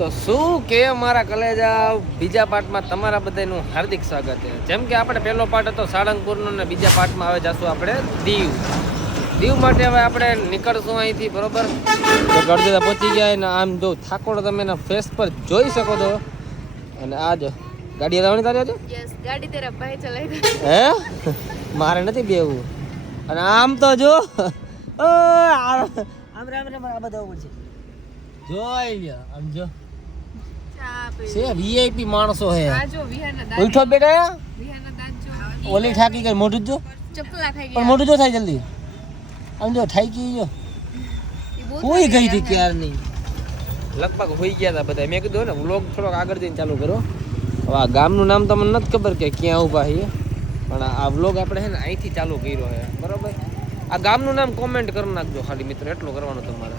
તો શું કે મારા કલેજા બીજા પાર્ટમાં તમારા બધાનું હાર્દિક સ્વાગત છે. જેમ કે આપણે પહેલો પાર્ટ હતો સાળંગપુરનો ને બીજા પાર્ટમાં હવે જશું આપણે દીવ માટે. હવે આપણે નીકળશું અહીંથી બરોબર. તો ગળદેતા પહોંચી ગયા ને આમ જો થાકોડો તમે એના ફેસ પર જોઈ શકો છો. અને આ જો ગાડી આવવાની તારી આજે ગાડી તેરા ભાઈ ચલાવી હે મારે નથી બેવું. અને આમ તો જો આમ રામ રામ આ બધા ઉપર છે જોઈ લ્યો આમ જો છે વીઆઈપી માણસો હે. ઉઠો બેટા ઓલી ઠાકી ગઈ મોઢું જો ચપલા ખાઈ પણ મોઢું જો થાય જલ્દી આમ જો ઠાકી જો કોઈ ગઈ હતી ક્યાર નહીં લગભગ હોઈ ગયા હતા બધા. મેં કીધું ને વ્લોગ થોડોક આગળ જઈને ચાલુ કરો. હવે આ ગામનું નામ તમને નથી ખબર કે ક્યાં ઊભા છીએ પણ આ વ્લોગ આપણે છે ને અહીંથી ચાલુ કર્યો છે બરોબર. આ ગામનું નામ કોમેન્ટ કરી નાખજો ખાલી મિત્રો, એટલું કરવાનું તમારે.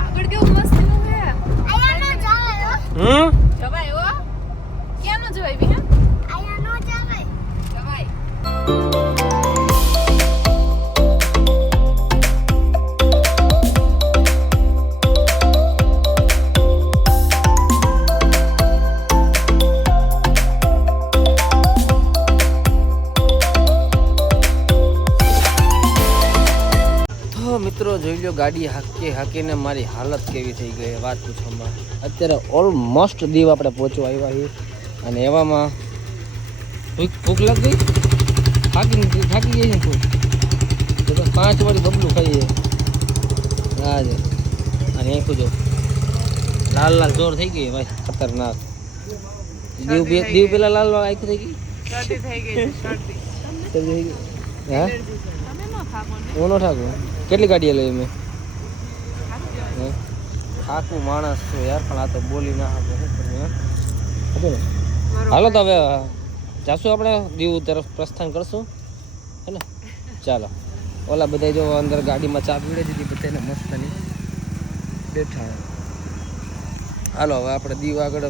આગળ કેવું મસ્ત નું હે જવાય હો કેમ ન જવાય બી હે આયા નો જવાય જવાય. મિત્રો જોઈ લો ગાડી હાકીને મારી હાલત કેવી થઈ ગઈ વાત પૂછવામાં. અત્યારે ઓલમોસ્ટ દીવ આપણે પહોંચવા આવ્યા છીએ અને એવામાં ભૂખ લાગી ગઈ થાકી ગઈ છે ભૂખ. તો 5 વાળી બબલું ખાઈએ હા જ. અને એ જો લાલ લાલ જોર થઈ ગઈ ભાઈ ખતરનાક. દીવ પેલા લાલ આખું થઈ ગઈ હા હું નો ઠાકું. કેટલી ગાડીઓ લઈ મેં થાકું માણસ છું યાર પણ આ તો બોલી ના આપે. હાલો તો હવે જાશું આપણે દીવ તરફ પ્રસ્થાન કરશું હે ને. ચાલો ઓલા બધા જો અંદર ગાડીમાં ચા પીવડે દીધી બધાને મસ્તની બેઠા. હાલો હવે આપણે દીવ આગળ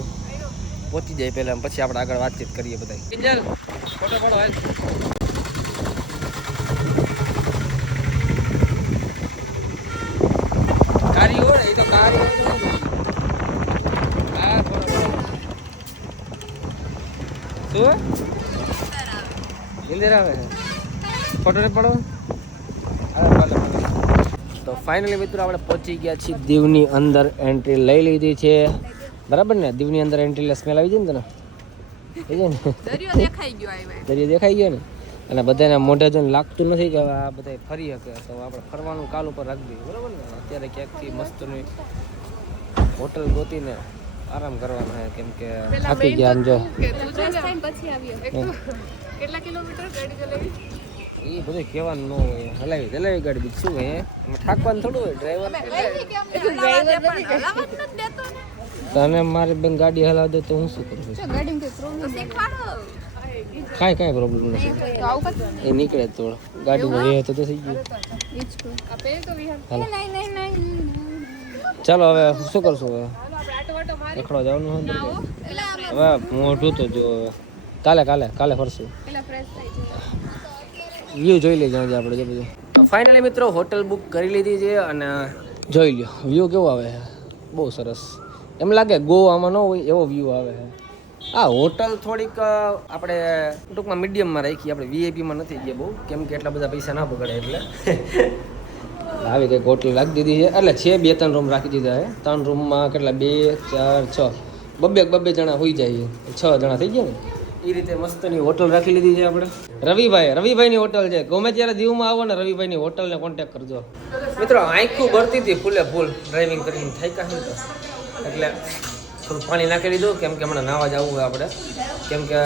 પહોંચી જાય પહેલાં પછી આપણે આગળ વાતચીત કરીએ બધા. કિંજલ ફોટો પડો હાલ. નીંદર આવે ફોટો ને પડો. તો ફાઇનલી મિત્રો આપણે પહોંચી ગયા છીએ દીવની અંદર. એન્ટ્રી લઈ લીધી છે બરાબર ને. દીવની અંદર એન્ટ્રી લે સ્મેલ આવી જાય ને તને થઈ જાય ને દરિયો દેખાઈ ગયો ને. અને બધાને મોઢે જોઈને લાગતું નથી કે આ બધા ફરી શકે તો આપણે ફરવાનું કાલ ઉપર રાખી દઈએ બરાબર ને. અત્યારે ક્યાંકથી મસ્તની હોટલ ગોતીને આરામ કરવાનો છે કેમ કે થાકી ગયા. આમ જો કેટલા કિલોમીટર ગાડી ચલાવી એ બધું કહેવાનું ન હોય. હલાવી ગાડી બીજું શું હોય એમાં થાકવાનું થોડું હોય. ડ્રાઈવર તને મારી બેન ગાડી હલાવી દે તો હું શું કરું કાંઈ પ્રોબ્લેમ નથી. એ નીકળે તો ગાડીમાં રહે તો થઈ ગયું. ચાલો હવે શું કરશું હવે રખડવા જવાનું હવે મોઢું તો જો કાલે ફરશું. વ્યૂ જોઈ લેજો આપણે જે બધું. ફાઇનલી મિત્રો હોટલ બુક કરી લીધી છે અને જોઈ લ્યો વ્યૂ કેવો આવે છે બહુ સરસ. એમ લાગે ગોવામાં ન હોય એવો વ્યૂ આવે છે. આ હોટલ થોડીક આપણે ટૂંકમાં મીડિયમમાં રાખી. આપણે વીઆઈપીમાં નથી ગયા બહુ કેમ કે એટલા બધા પૈસા ના પકડે એટલે આવી કંઈક હોટલ રાખી દીધી છે. એટલે છે 2-3 રૂમ રાખી દીધા છે. 3 રૂમમાં કેટલા 2 4 6 બબ્બે જણા હોઈ જાય 6 જણા થઈ ગયા ને એ રીતે મસ્તની હોટલ રાખી લીધી છે આપણે. રવિભાઈની હોટલ છે. ગમે ત્યારે દીવમાં આવો ને રવિભાઈની હોટલને કોન્ટેક્ટ કરજો મિત્રો. આંખું ભરતી હતી ફૂલે ફૂલ ડ્રાઇવિંગ કરીને થાક્યા છે એટલે થોડું પાણી નાખી લીધું કેમ કે હમણાં નાવા જવું હોય આપણે કેમ કે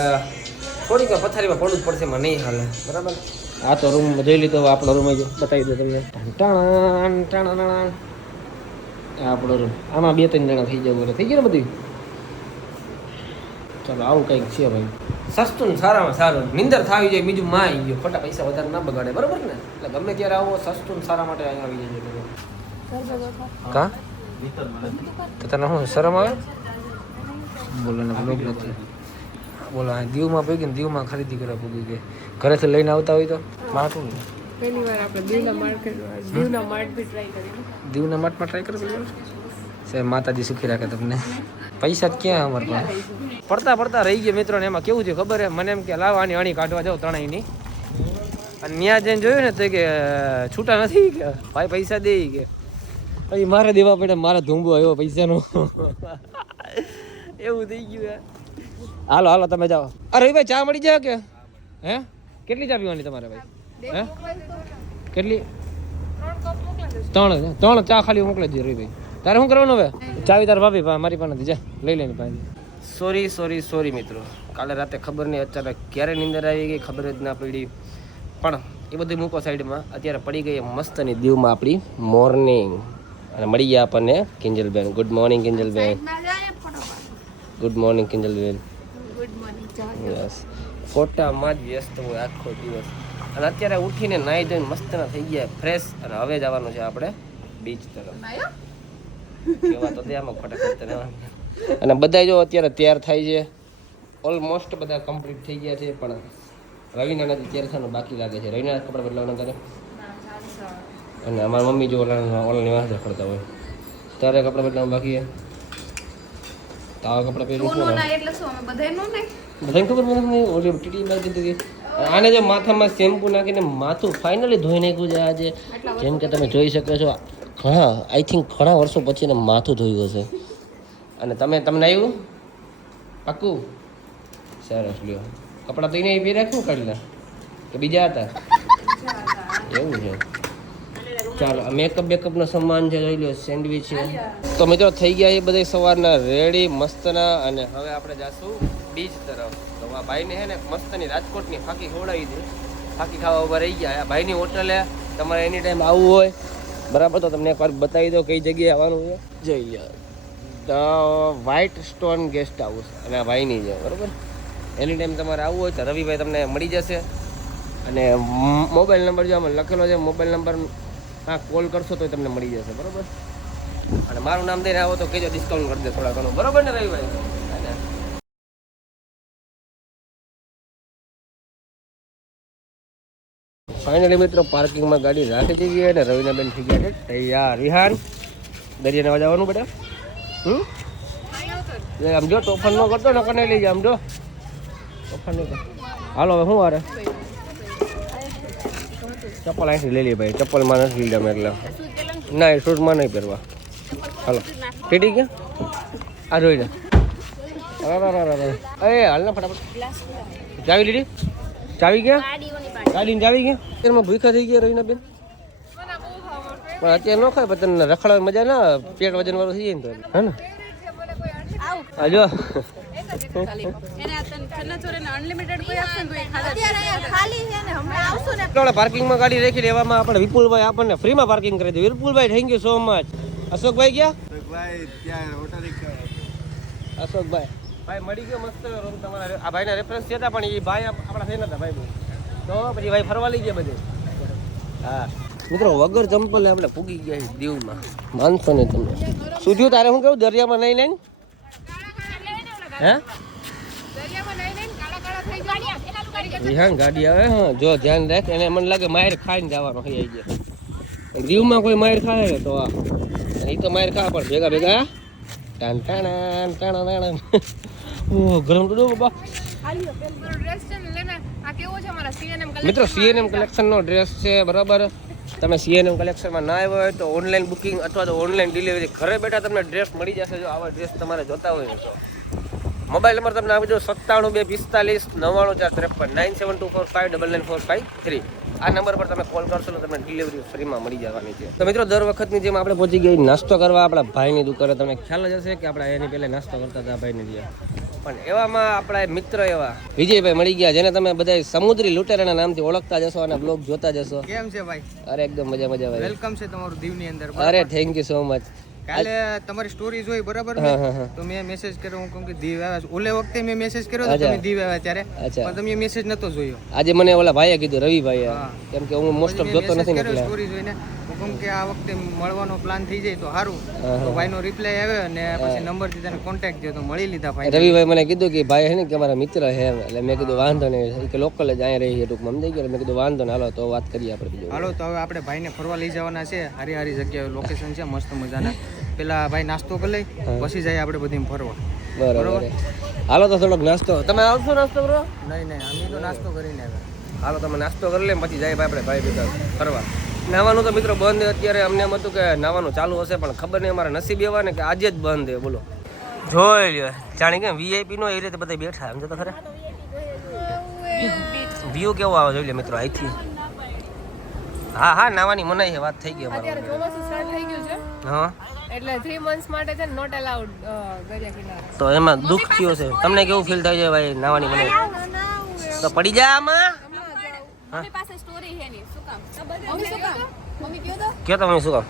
થોડીક પથારીમાં પડવું જ પડશે એમાં નહીં હાલે બરાબર. આ તો રૂમ જોઈ લીધો આપણો રૂમ જ બતાવી દો તમને. આપણો રૂમ આમાં 2-3 જણા થઈ જવું થઈ ગયું ને બધું. ચાલો આવું કંઈક છે ભાઈ. સસ્તું ને સારામાં સારું. નિંદર થાવી જાય બીજું માં આવી ગયો. ખોટા પૈસા વધારે ના બગાડે બરાબર ને. એટલે ગમે ત્યારે આવો સસ્તું ને સારા માટે અહીંયા આવી જાય. કા તો તને શું શરમ આવે બોલો ને બ્લોગ નથી બોલો. દીવમાં પડી ગઈ ને દીવમાં ખરીદી કરવા પૂગી ગઈ. ઘરેથી લઈને આવતા હોય તો માટું પહેલી વાર આપણે દીવના માર્ટ બી ટ્રાય કરી. દીવના માર્ટમાં ટ્રાય કરી સાહેબ માતાજી સુખી રાખે તમને. પૈસા જ ક્યાં અમારે પણ પડતા પડતા રહી ગયા મિત્રો. ને એમાં કેવું છે ખબર હે, મને એમ કે લાવવાની અણી કાઢવા જાવ ત્રણેયની, અને ત્યાં જઈને જોયું ને તો કે છૂટા નથી કે ભાઈ પૈસા દે કે. પછી મારે દેવા પડે, મારે ધૂંબો આવ્યો પૈસાનો. એવું થઈ ગયું યાર. હાલો હાલો તમે જાઓ. અરે ભાઈ ચા મળી જાય કે? હે કેટલી ચા પીવાની તમારે ભાઈ? હે કેટલી? 3 ચા ખાલી મોકલી દે રવિભાઈ. તારે શું કરવાનું હવે? ચાવી તાર ભાભી મારી પાસે નથી, જા લઈ લેની પાસે. સોરી મિત્રો, કાલે રાતે ખબર નહીં અચાનક ક્યારે નીંદર આવી ગઈ, ખબર જ ના પડી. પણ એ બધું મૂકો સાઈડમાં. અત્યારે પડી ગઈ મસ્તની દીવમાં આપણી મોર્નિંગ, અને મળી ગયા આપણને કિંજલબેન. ગુડ મોર્નિંગ કિંજલબેન. ગુડ મોર્નિંગ કિંજલબેન. Good morning. યસ, ફોટામાં જ વ્યસ્ત હોય આખો દિવસ. અને અત્યારે ઉઠીને નાહી ધોઈને મસ્તના થઈ ગયા ફ્રેશ, અને હવે જવાનું છે આપણે બીચ તરફ. કેવા તો આમાં ફટાફટ. અને બધા જો અત્યારે તૈયાર થાય છે, ઓલમોસ્ટ બધા કમ્પ્લીટ થઈ ગયા છે. પણ રવિના નથી તૈયાર થવાનું બાકી લાગે છે. રવિના કપડાં બદલાવાના કરે, અને અમારા મમ્મી જો ઓનલાઈન વાંચે પડતા હોય ત્યારે કપડાં બદલાવાનું બાકી છે. તો આવા કપડાં પહેરું બધાને ખબર મને ઓલી ટીટી બાર કીધી હતી. આને જો માથામાં શેમ્પુ નાખીને માથું ફાઇનલી ધોઈ નાખ્યું છે આજે. જેમ કે તમે જોઈ શકો છો, આઈ થિંક ઘણા વર્ષો પછી એને માથું ધોયું હશે. અને તમને આવ્યું પાક્કું? સરસ લ્યો. કપડાં તો એને એ પહેર્યા શું કાઢી કે બીજા હતા? એવું છે. ચાલો મેકઅપ બેકઅપનો સામાન છે, જોઈ લો સેન્ડવિચ છે. તો મિત્રો થઈ ગયા એ બધા સવારના રેડી મસ્તના, અને હવે આપણે જાશું બીચ તરફ. તો આ ભાઈને છે ને મસ્તની રાજકોટની ફાકી ખવડાવી દે. ફાકી ખાવા ઉભા રહી ગયા. આ ભાઈની હોટલે તમારે એની ટાઈમ આવવું હોય બરાબર, તો તમને એકવાર બતાવી દો કઈ જગ્યાએ આવવાનું છે. જઈ the white stone guest house, અને આ ભાઈની છે બરાબર. એની ટાઈમ તમારે આવવું હોય તો રવિભાઈ તમને મળી જશે. અને મોબાઈલ નંબર જો આમાં લખેલો છે, મોબાઈલ નંબર કોલ કરશો તો તમને મળી જશે બરાબર. અને મારું નામ દઈને આવો તો કહેજો, ડિસ્કાઉન્ટ કરી દે થોડા ઘણું બરાબર ને રવિભાઈ? ફાઇનલી મિત્રો પાર્કિંગમાં ગાડી રાખી દીધી અને રવિના બેન થઈ ગયા છે તૈયાર. વિહાન દરિયાને જવાનું બેટા. આમ જો તોફાન ન કરતો ને કને લઈ જાય. આમ જો તોફાન નહીં કર. હાલો હવે શું વારે ચપ્પલ અહીંથી લઈ લઈએ ભાઈ. ચપ્પલમાં નથી લીધા મેં એટલે. ના એ શૂઝમાં નહીં પહેરવા. હાલો ટીટી ગયા આ જોઈને. એ હાલ ને ફટાફટ. ચાવી લીધી? ચાવી ગયા? ગાડીને ચાવી ગયા? એમાં ભૂખા થઈ ગયા રવિના બેન. પણ અત્યારે ન ખાય, પણ તને રખડાવાની મજા ના, પેટ વજન વાળું થઈ જાય ને તો હે ને. હાજો પાર્કિંગમાં ગાડી રાખી એવામાં આપણે વિપુલભાઈ આપણને ફ્રીમાં પાર્કિંગ કરી દે. વિપુલભાઈ થેન્ક યુ સો મચ. અશોકભાઈ ગયા? અશોકભાઈ ભાઈ મળી ગયો મસ્ત રૂમ તમારા. આ ભાઈના રેફરન્સ હતા, પણ એ ભાઈ આપણા થઈ નતા ભાઈ. તો પછી ભાઈ ફરવા લઈ ગયા બધે. હા મિત્રો વગર ચંપલ આપણે પૂગી ગયા દીવમાં. માનશો ને તમે. શું થયું તારે? હું કેવું દરિયામાં નહીં લઈને હે વિહાન ગાડી આવે? હા જો ધ્યાન રાખ. એને મને લાગે માર ખાઈને જવાનો થઈ જાય. દીવમાં કોઈ માર ખાય ને તો એ તો માર ખા, પણ ભેગા ભેગા ટાણ ટાણ ટાણ ટાણ. ઓહ ગરમ તો બાબા. મિત્રો સીએનએમ કલેક્શનનો ડ્રેસ છે બરાબર. તમે સીએનએમ કલેક્શનમાં ના આવ્યો હોય તો ઓનલાઈન બુકિંગ અથવા તો ઓનલાઈન ડિલિવરી ઘરે બેઠા તમને ડ્રેસ મળી જશે. જો આવા ડ્રેસ તમારે જોતા હોય તો મોબાઈલ નંબર તમને આપી દો 97254594597245994553. આ નંબર પર તમે કોલ કરશો તો તમને ડિલિવરી ફ્રીમાં મળી જવાની છે. તો મિત્રો દર વખતની જેમ આપણે પહોંચી ગઈ નાસ્તો કરવા આપણા ભાઈની દુકાને. તમને ખ્યાલ જ હશે કે આપણે એની પહેલાં નાસ્તો કરતા હતા ભાઈની ત્યાં. પણ એવામાં આપણા મિત્ર એવા વિજયભાઈ મળી ગયા, જેને તમે બધા સમુદ્રી લૂંટેરાના નામથી ઓળખતા જશો અને બ્લોગ જોતા જશો. કેમ છે ભાઈ? અરે એકદમ મજા ભાઈ. વેલકમ છે તમારું દીવની અંદર. અરે થેન્ક યુ સો મચ. કાલે તમારી સ્ટોરી જોઈ બરાબર, તો મેં મેસેજ કર્યો. હું કહું કે દીવ આવ્યા. ઓલે વખતે મેં મેસેજ કર્યો તો તમે દીવ આવ્યા ત્યારે, પણ તમે મેસેજ નતો જોયો. આજે મને ઓલા ભાઈએ કીધું, રવિભાઈએ, કેમ કે હું મોસ્ટ ઓફ જોતો નથી ને એટલે સ્ટોરી જોઈને હું કે આ વખતે મળવાનો પ્લાન થઈ જાય તો સારું. તો ભાઈનો રિપ્લાય આવ્યો અને પછી નંબરથી તને કોન્ટેક્ટ થયો તો મળી લીધા ભાઈ. રવિભાઈ મને કીધું કે ભાઈ છે ને કે અમારા મિત્ર છે, એટલે મેં કીધું વાંધો નહીં, કે લોકલ જ અહીંયા રહી છે ટૂંકમાં સમજાઈ ગયો. મેં કીધું વાંધો ને હાલો તો વાત કરીએ આપણે બીજું. હાલો તો હવે આપણે ભાઈને ફરવા લઈ જવાના છે. હારી હારી જગ્યાએ લોકેશન છે મસ્ત મજાના. પેલા ભાઈ નાસ્તો કરી લઈ પછી જાય આપણે બધી ફરવા. બરાબર. હાલો તો થોડોક નાસ્તો. તમે આવશો નાસ્તો કરો? નહીં અમે તો નાસ્તો કરીને આવ્યા. હાલો તમે નાસ્તો કરી લે પછી જાય આપણે ભાઈ ભેગા ફરવા. નાવાનું તો મિત્રો બંધ અત્યારે અમને એમ હતું કે નાવાનું ચાલુ હશે પણ ખબર નહીં અમારા નસીબ એવા ને કે આજે જ બંધ છે. બોલો જોઈ લ્યો જાણી કે વીઆઈપી નો એ રીતે બધા બેઠા સમજો તો ખરે. વ્યૂ કેવો આવે જોઈ લે મિત્રો અહીંથી. હા હા નાવાની મનાઈ છે વાત થઈ ગઈ અમારે. અત્યારે ચોમાસું સ્ટાર્ટ થઈ ગયું છે હા એટલે 3 months માટે છે નોટ અલાઉડ દરિયા કિનારે. તો એમાં દુઃખ થયું છે. તમને કેવું ફીલ થાય છે ભાઈ નાવાની મનાઈ? તો પડી જા આમાં. મમ્મી પાસે સ્ટોરી છે ની શું કામ? મમ્મી શું કામ? મમ્મી કયો તો? કયો તમે શું કામ?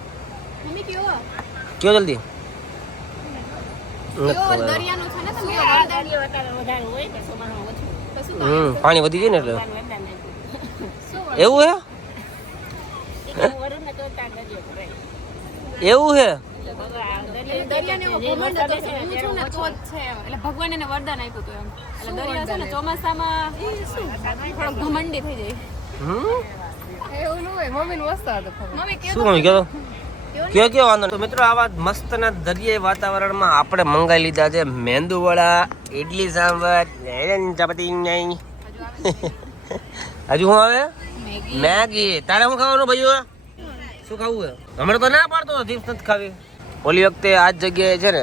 મમ્મી કયો? કયો જલ્દી. કયો દરિયાનું છે ને તમે દરિયો વધારે હોય કે સોમાનો ઓછું. તો શું પાણી વધી જાય ને એટલે એવું હે? એવું હે? દરિયાને એવો ઘમંડ હતો છે હું છું ને તો જ છે એટલે ભગવાન એને વરદાન આપ્યું હતું એમ. એટલે દરિયો છે ને ચોમાસામાં થોડો ઘમંડી થઈ જાય. એવું ન હોય. મમ્મીનું મસ્ત હતું. મમ્મી શું મમ્મી કયો કયો વાંધો નહીં. તો મિત્રો આવા મસ્ત ના દરિયાઈ વાતાવરણમાં આપણે મંગાવી લીધા છે મેંદુ વડા, ઇડલી સાંભર, ચપાતી નહીં. હજુ શું આવે? મેગી. તારે શું ખાવાનું ભાઈઓ? શું ખાવું હે? હમણાં તો ના પાડતો ચિપ્સ નથી ખાવી. ઓલી વખતે આ જ જગ્યાએ છે ને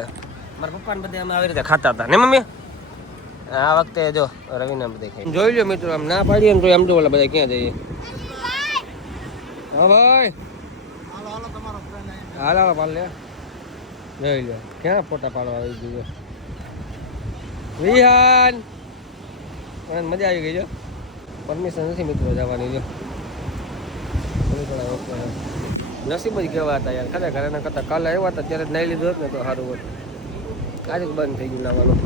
મારા પપ્પાને બધા અમે આવી રીતે ખાતા હતા ને મમ્મી. આ વખતે જો રવિના બધા ખાઈ જોઈ લો મિત્રો. આમ ના પાડીએ ને તો એમ જો ઓલા બધા ક્યાં જઈએ. હા ભાઈ હાલ હાલો પાડ લે. જોઈ લો ક્યાં ફોટા પાડવા આવી ગયો વિહાન. મને મજા આવી ગઈ છે. પરમિશન નથી મિત્રો જવાની. જો નસીબ જ કેવા હતા યાર ખરેખર. એના કરતાં કાલે આવ્યા હતા ત્યારે જ નાઈ લીધું હોત ને તો સારું હોત. આજે બંધ થઈ ગયું નાવાનું.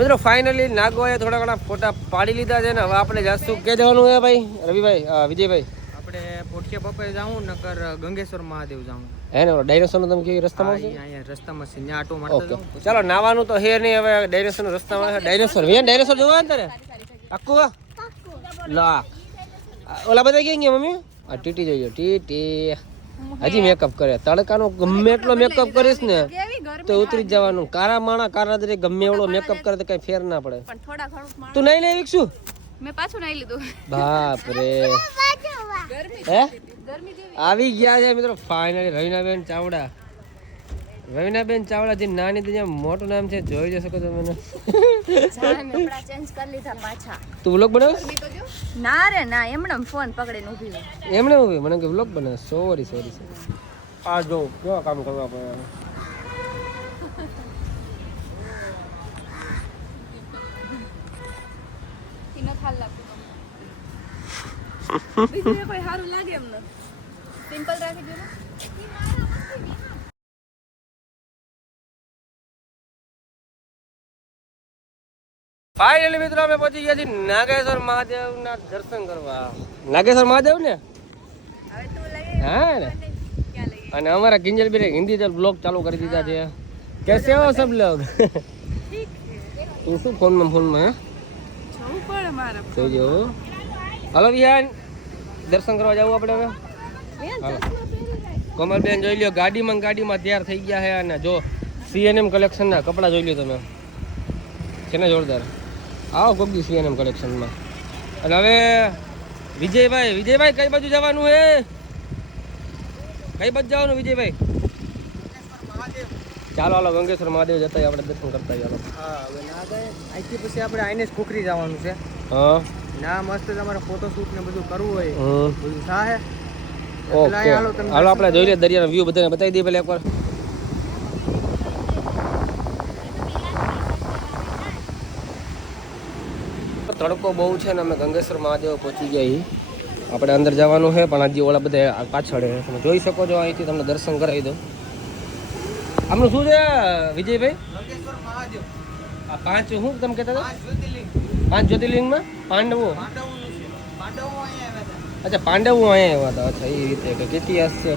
મિત્રો ફાઇનલી નાગવાએ થોડા ઘણા ફોટા પાડી લીધા છે ને હવે આપણે જાશું કે જવાનું હે ભાઈ રવિભાઈ વિજયભાઈ? આપણે પોઠિયા પપ્પાએ જાવું નકર ગંગેશ્વર મહાદેવ જાવું. હે ને ડાયનોસરનું તમે કેવી રસ્તામાં છે? અહીંયા રસ્તામાં છે ત્યાં આટો મારતા ઓકે જાઉં. ચાલો નાવાનું તો હે નહીં હવે ડાયનોસરનો રસ્તામાં છે. ડાયનોસર વેન ડાયનોસર જોવા ને તારે આખું લા ઓલા બધા ક્યાં ગયા મમ્મી? આ ટીટી જોઈ ટીટી હજી મેકઅપ કરે. તડકાનો ગમે એટલો મેકઅપ કરીશ ને તો ઉતરી જ જવાનું. કારા માણા કારા દરે ગમે એવડો મેકઅપ કરે તો કઈ ફેર ના પડે. પણ થોડા ઘણું તું નહીં નહીં શું મેં પાછું નાઈ લીધું. બાપ રે હે આવી ગયા છે મિત્રો ફાઇનલી રવિનાબેન ચાવડા. રવિનાબેન ચાવડા જે નાની તો જ્યાં મોટું નામ છે જોઈ જશો તમે મને. કપડા ચેન્જ કરી લીધા પાછા. તું વ્લોગ બનાવ? ના રે ના એમણે ફોન પકડીને ઊભી રહી. એમને ઊભી મને કે વ્લોગ બનાવ. Sorry sorry sorry. આ જો કેવા કામ કરવા પડે. ઇનો થાલ લાગતું. બીજું કોઈ સારું લાગે એમને. સિમ્પલ રાખી દો ને. ફાઇનલી મિત્રો અમે પહોંચી ગયા છીએ નાગેશ્વર મહાદેવના દર્શન કરવા. નાગેશ્વર મહાદેવ ને હા ને. અને અમારા કિંજલબેન હિન્દી બ્લોગ ચાલુ કરી દીધા છે. કેસે હો સબ લોગ? શું ફોનમાં હે જવું પડે મારે. જોઈ જો. હાલો વિહાન દર્શન કરવા જવું આપણે હવે. હાલો કોમલબેન જોઈ લ્યો ગાડીમાં તૈયાર થઈ ગયા છે. અને જો સીએનએમ કલેક્શનના કપડાં જોઈ લ્યો તમે છે ને જોરદાર. આવો કોબી સીએનએમ કલેક્શનમાં. અને હવે વિજયભાઈ કઈ બાજુ જવાનું હે? કઈ બાજુ જવાનું વિજયભાઈ? ચાલો હાલો ગંગેશ્વર મહાદેવ જતા આપણે દર્શન કરતા ચાલો. હા હવે ના ગયે અહીંથી પછી આપણે આઈને જ ખોખરી જવાનું છે. હા ના મસ્ત તમારે ફોટોશૂટ ને બધું કરવું હોય બધું થાય. ઓકે હાલો આપણે જોઈ લઈએ દરિયાનો વ્યૂ બધાને બતાવી દઈએ પહેલા એકવાર. તડકો બહુ છે ને અમે ગંગેશ્વર મહાદેવ પહોંચી ગયા. આપણે અંદર જવાનું છે પણ હજી ઓલા બધા પાછળ છે. તમે જોઈ શકો છો અહીંથી તમને દર્શન કરાવી દઉં. આમનું શું છે વિજયભાઈ? ગંગેશ્વર મહાદેવ. આ 5 શું તમે કહેતા હતા? 5 જ્યોતિર્લિંગમાં પાંડવો. અચ્છા પાંડવો અહીંયા આવ્યા હતા. અચ્છા એ રીતે કે ઇતિહાસ છે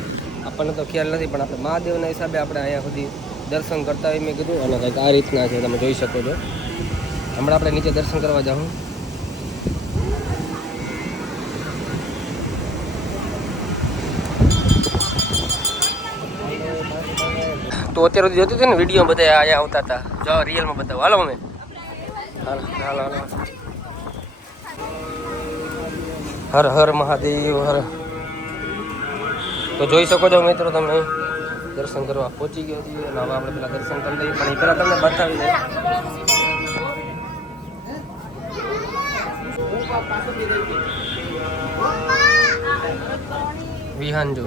આપણને તો ખ્યાલ નથી પણ આપણે મહાદેવના હિસાબે આપણે અહીંયા સુધી દર્શન કરતા હોય મેં કીધું. અને કંઈક આ રીતના છે તમે જોઈ શકો છો. હમણાં આપણે નીચે દર્શન કરવા જાઉં. તું અત્યાર સુધી જોતી હતી ને વિડીયો બધા અહીંયા આવતા હતા, જો રિયલમાં બતાવો. હાલો અમે હાલો હાલો હાલો. હર હર મહાદેવ હર. તો જોઈ શકો છો મિત્રો તમે દર્શન કરવા પહોંચી ગયા છીએ અને હવે આપણે પેલા દર્શન કરી લઈએ, પણ એ પેલા તમને બતાવી દઈએ. વિહાન જો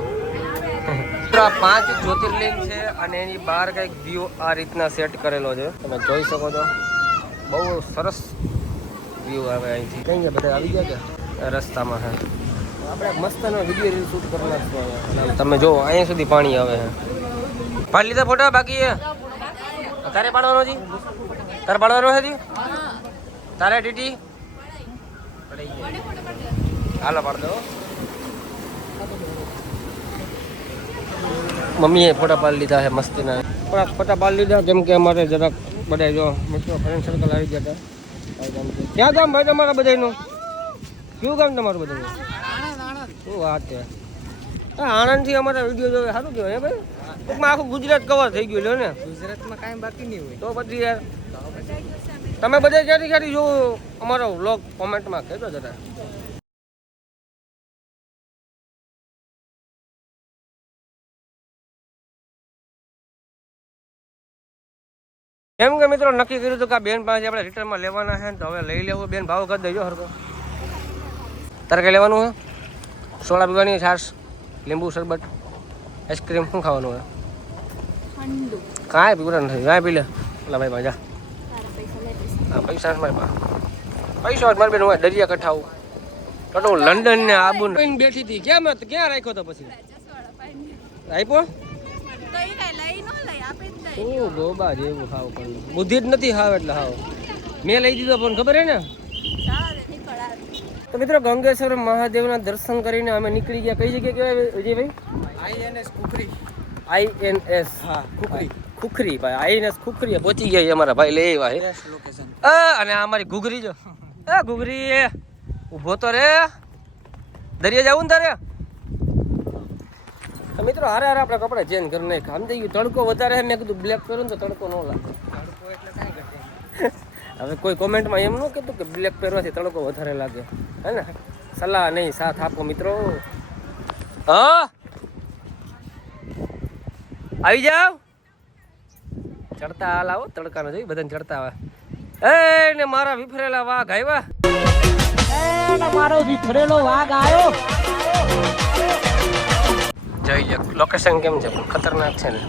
5 જ્યોતિર્લિંગ છે અને એની બહાર કંઈક વ્યૂ આ રીતના સેટ કરેલો છે, તમે જોઈ શકો છો. બહુ સરસ વ્યૂ આવે અહીંથી. કઈ ગયા બધા આવી ગયા કે રસ્તામાં હે. આપણે મસ્તનો વિડીયો રીલ શૂટ કરી નાખશું અહીંયા. તમે જો અહીંયા સુધી પાણી આવે છે. પાડી લીધા ફોટા બાકી છે? તારે પાડવાનો છે? તારે પાડવાનો છે? તારે ટીટી હાલો પાડ દો. મમ્મીએ ફોટા પાડી લીધા છે મસ્તીના. થોડાક ફોટા પાડી લીધા કેમ કે અમારે જરાક બધા જો મિત્રો ફ્રેન્ડ સર્કલ આવી ગયા હતા. ક્યાં ગામ ભાઈ તમારા બધાનું? કયું ગામ તમારું બધાનું? શું વાત છે. આણંદથી અમારા વિડીયો જોવે સારું કહેવાય ભાઈ. ટૂંકમાં આખું ગુજરાત કવર થઈ ગયું લ્યો ને. ગુજરાતમાં કાંઈ બાકી નહીં હોય તો પછી યાર તમે બધા ક્યાંથી ક્યાંથી જોવો અમારો વ્લોગ કોમેન્ટમાં કહેજો જરા. એમ કે મિત્રો નક્કી કર્યું હતું કે આ બેન પાસે આપણે રિટર્નમાં લેવાના છે, તો હવે લઈ લેવું. બેન ભાવ કરી દેજો હરકો. તારે કઈ લેવાનું છે? સોડા પીવાની, છાશ, લીંબુ શરબત, આઈસ્ક્રીમ, શું ખાવાનું હોય? કાંઈ પીવડા નથી. કાંઈ પી લે ઓલા ભાઈ ભાઈ જા. હા પૈસા મારી પાસે પૈસા મારી બેન હોય દરિયા કઠાવું તો હું લંડન ને આબુ બેઠી હતી. ક્યાં રાખ્યો તો પછી આપ્યો? ઓ ગોબા જેવું હાવ, પણ બુદ્ધિ જ નથી હાવ એટલે હાવ. મેં લઈ દીધો પણ ખબર હે ને. તો મિત્રો ગંગેશ્વર મહાદેવના દર્શન કરીને અમે નીકળી ગયા. કઈ જગ્યાએ કહેવાય વિજયભાઈ? INS ખુખરી. INS હા ખુખરી. ખુખરી ભાઈ INS ખુખરી પહોંચી ગયા અમારા ભાઈ લઈ આવ્યા છે. લોકેશન અને આ અમારી ઘૂઘરી જો. ઘૂઘરી ઊભો તો રે, દરિયા જવું ને તારે. તો મિત્રો હારે હારે આપણે કપડા ચેન્જ કરી નાખ. આમ થઈ ગયું તડકો વધારે છે, મેં કીધું બ્લેક પહેરું તો તડકો ન લાગે. તડકો એટલે કાંઈ ઘટે. હવે કોઈ કોમેન્ટમાં એમ ન કીધું કે બ્લેક પહેરવાથી તડકો વધારે લાગે, હે ને? સલાહ નહીં, સાથ આપો મિત્રો. હા આવી જાવ. ચડતા હાલ આવો, તડકા ન જોઈ બધાને ચડતા આવે. એ ને મારા વિફરેલા વાઘ આવ્યા. મારો વિફરેલો વાઘ આવ્યો. જોઈ લો લોકેશન કેમ છે, ખતરનાક છે ને.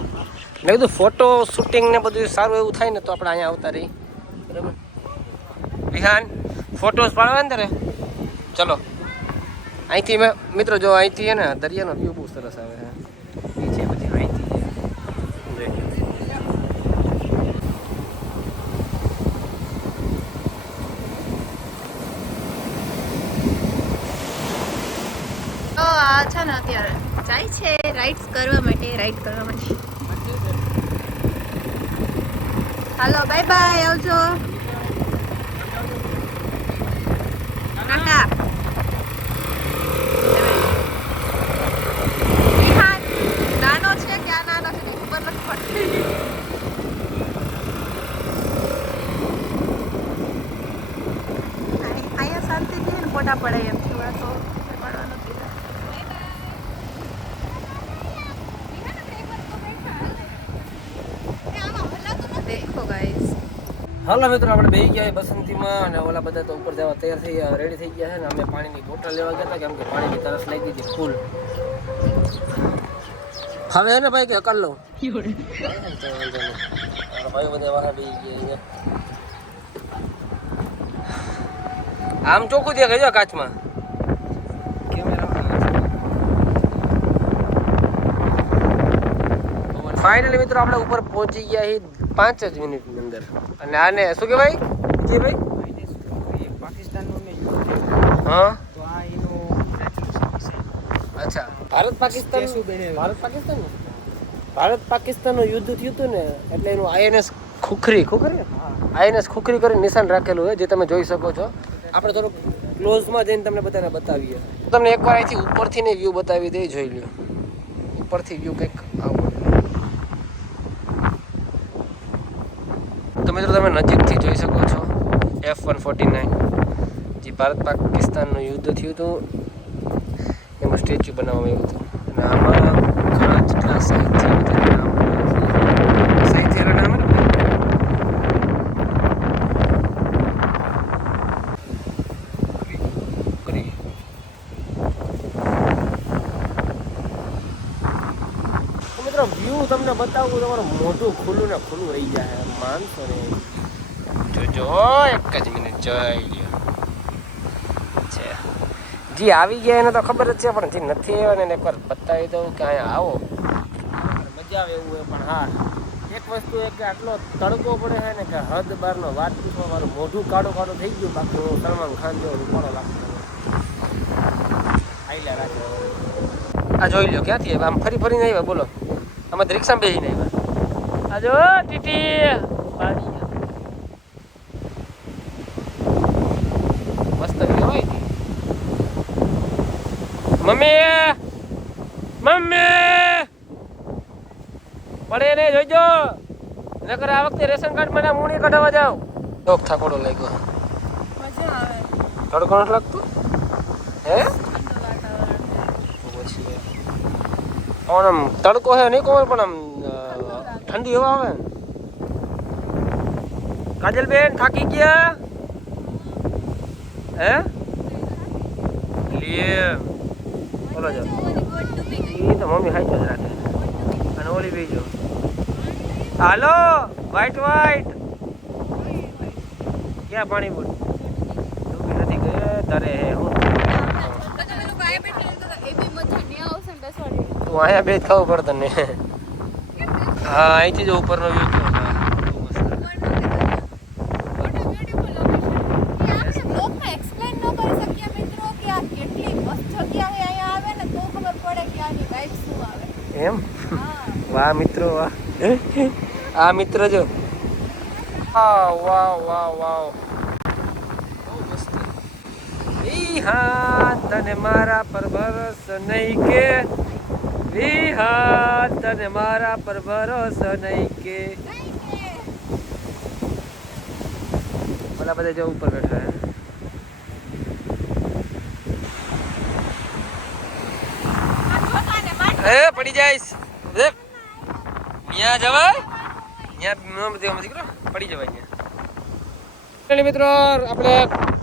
મેં કીધું ફોટો શૂટિંગ ને બધું સારું એવું થાય ને તો આપણે અહીંયા આવતા રહી. બરાબર વિહાન ફોટોસ પાડવા ને તારે. ચલો અહીંથી મેં મિત્રો જો અહીંથી છે ને દરિયાનો વ્યૂ બહુ સરસ આવે છે. નીચે બધી અહીંથી તો આ છે ને અત્યારે જાય છે રાઇડ્સ કરવા માટે. હાલો બાય બાય, આવજો, ટાટા. વિહાન નાનો છે, ક્યાં નાનો છે કંઈ ખબર નથી પડતી. અહીંયા શાંતિથી ફોટા પડાય એમ છે, વાતો પડવાનો કીધા. દેખો ગાઈસ. હાલો મિત્રો આપણે બેસી ગયા બસંતીમાં અને ઓલા બધા તો ઉપર જવા તૈયાર થઈ ગયા, રેડી થઈ ગયા છે ને. અમે પાણીની બોટલ લેવા ગયા હતા કેમ કે પાણીની તરસ લાગી હતી ફૂલ. હવે હે ને ભાઈ કે કરી લઉં ભાઈ બધા વાળા બેસી ગયા. આમ ચોખ્ખું દેખાય છે કાચમાં. ફાઇનલી મિત્રો આપણે ઉપર પહોંચી ગયા છીએ 5 જ મિનિટની અંદર. અને આને શું કહેવાય જી ભાઈ? પાકિસ્તાનનો ને હા તો આ એનો અચ્છા ભારત પાકિસ્તાન પાકિસ્તાનનું યુદ્ધ થયું હતું ને એટલે એનું INS ખુખરી INS ખુખરી કરીને નિશાન રાખેલું છે, જે તમે જોઈ શકો છો. આપણે થોડુંક ક્લોઝમાં જઈને તમને બધાને બતાવીએ. તમને એકવાર અહીંથી ઉપરથી ને વ્યૂ બતાવી દઈએ, જોઈ લો ઉપરથી વ્યૂ કંઈક આવું. મિત્રો તમે નજીકથી જોઈ શકો છો F-149 જે ભારત પાકિસ્તાનનું યુદ્ધ થયું હતું એમાં સ્ટેચ્યુ બનાવવામાં આવ્યું હતું અને આમાં ઘણા જેટલા સાહિત્યના નામ મિત્રો વ્યૂ તમને બતાવું તમારું મોઢું ખુલ્લું ને ખુલ્લું રહી જાય માનશો ને જોજો એક જ મિનિટ જોઈ લ્યો છે જી આવી ગયા એને તો ખબર જ છે પણ જે નથી આવ્યા ને એને એકવાર બતાવી દઉં કે અહીંયા આવો મજા આવે એવું હોય પણ હા એક વસ્તુ એક કે આટલો તડકો પડે છે ને કે હદ બારનો વાત પૂછવા મારું મોઢું કાળું કાળું થઈ ગયું બાકી હું સલમાન ખાન જેવો રૂપાળો લાગતો આઈલા રાખે આ જોઈ લો ક્યાંથી આમ ફરી ફરીને આવ્યા બોલો અમે રિક્ષામાં બેસીને આવ્યા આ જો ટીટી મસ્ત વ્યૂ હોય મમ્મી મમ્મી પડે ને જોઈજો નકર આ વખતે રેશન કાર્ડ મને મૂણી કઢાવવા જાવ ડોક થાકોડો લાગ્યો મજા આવે તડકો નથી લાગતો હે આમ તડકો હે નહીં કોમલ પણ આમ ઠંડી હવા આવે કાજલબેન થાકી ગયા હે લે બોલો જો એ તો મમ્મી હાઈ જ રાખે અને ઓલી બીજો હાલો વ્હાઈટ વ્હાઈટ ક્યાં પાણી બોલ ડૂબી નથી ગયે તારે હું તું અહીંયા બે થવું પડે તને હા અહીંથી જ ઉપરનો વ્યૂ એમ વાહ મિત્રો વાહ આ મિત્ર જો વાહ વાહ વાહ વાહ બહુ મસ્ત હા તને મારા પર ભરોસો નહીં કે વિહા તને મારા પર ભરોસો નહીં કે બધા જો ઉપર બેઠા હે પડી જાઈશ દેખ અહીંયા જવાય અહીંયા દીકરો પડી જવાય અહીંયા મિત્રો આપણે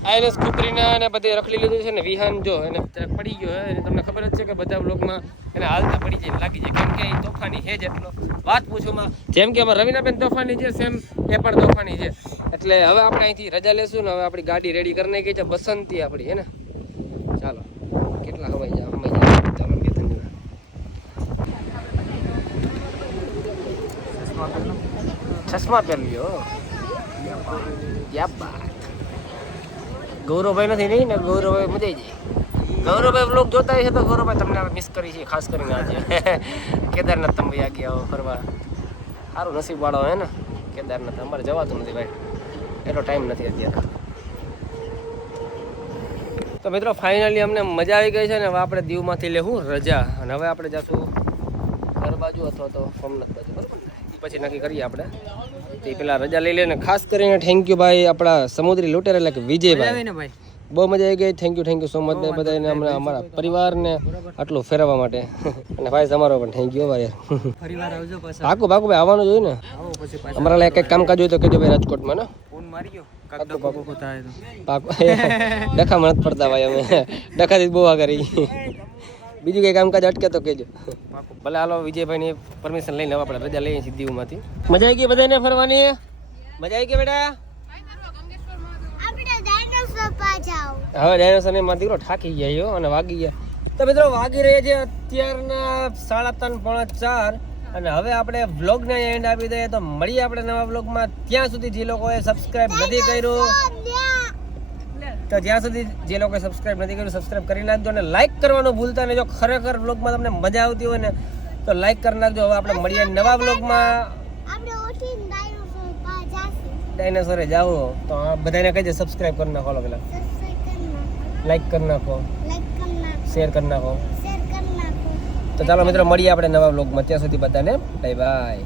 આઈએનએસ ખુકરીના અને બધે રખડી લીધું છે ને વિહાન જો એને પડી ગયો એને તમને ખબર જ છે કે બધા બ્લોગમાં એને હાલતા પડી જાય લાગી જાય કેમ કે એ તોફાની છે જ એટલો વાત પૂછોમાં જેમ કે અમારે રવિનાબેન તોફાની છે સેમ એ પણ તોફાની છે એટલે હવે આપણે અહીંથી રજા લેશું ને હવે આપણી ગાડી રેડી કરી નાખી છે બસંતી આપણી હે ને ચાલો કેટલા હવાઈ જાય ચાલો બે ત્રણ ચશ્મા પહેરી લ્યો ગૌરવભાઈ નથી નહીં ને ગૌરવભાઈ મજા જાય ગૌરવભાઈ વ્લોગ જોતા હોય છે તો ગૌરવભાઈ તમને મિસ કરી છે ખાસ કરીને આજે કેદારનાથ તમે આ ગયા ફરવા સારું નસીબ વાળો હે ને કેદારનાથ અમારે જવાતું નથી ભાઈ એટલો ટાઈમ નથી અત્યારે તો મિત્રો ફાઇનલી અમને મજા આવી ગઈ છે ને હવે આપણે દીવમાંથી લેવું રજા અને હવે આપણે જશું ઘર બાજુ અથવા તો સોમનાથ બાજુ બરાબર પછી નક્કી કરીએ આપણે તે પેલા રજા લઈ લઈને ખાસ કરીને થેન્ક યુ ભાઈ આપણા સમુદ્રી લૂંટેર એટલે કે વિજયભાઈ બહુ મજા આવી ગઈ થેન્ક યુ સો મચ ભાઈ બધાને અમને અમારા પરિવારને આટલું ફેરવવા માટે અને ભાઈ તમારો પણ થેન્ક યુ ભાઈ પરિવાર આવજો પાછા પાકું ભાઈ આવવાનું જોઈએ ને અમારા લાયક કંઈક કામકાજ હોય તો કહેજો ભાઈ રાજકોટમાં ને ફોન માર્યો કાકા પાકો થાય તો પાકું ડખા મત પડતા ભાઈ અમે ડખાથી બહુ કરી બીજું કંઈ કામકાજ અટકે તો કહેજો ભલે હાલો વિજયભાઈની પરમિશન લઈને હવે આપણે રજા લઈએ છીએ દીવમાંથી મજા આવી ગઈ બધાને ફરવાની મજા આવી ગઈ બેટા હવે ડાયનોસર ને મારો દીકરો થાકી ગયા અને વાગી ગયા તો મિત્રો વાગી રહ્યા છે અત્યારના 3:30-4 અને હવે આપણે વ્લોગને એન્ડ આપી દઈએ તો મળીએ આપણે નવા વ્લોગમાં ત્યાં સુધી જે લોકોએ સબસ્ક્રાઇબ નથી કર્યું તો જ્યાં સુધી જે લોકોએ સબસ્ક્રાઇબ નથી કર્યું સબસ્ક્રાઇબ કરી નાખજો અને લાઈક કરવાનું ભૂલતા નહીં જો ખરેખર વ્લોગમાં તમને મજા આવતી હોય ને તો લાઈક કરી નાખજો હવે આપણે મળીએ નવા વ્લોગમાં ડાયનોસરે જાઓ તો બધાને કહીએ સબસ્ક્રાઇબ કરી નાખો પેલા લાઈક કરી નાખો શેર કરી નાખો તો ચાલો મિત્રો મળીએ આપણે નવા વ્લોગમાં ત્યાં સુધી બધાને બાય બાય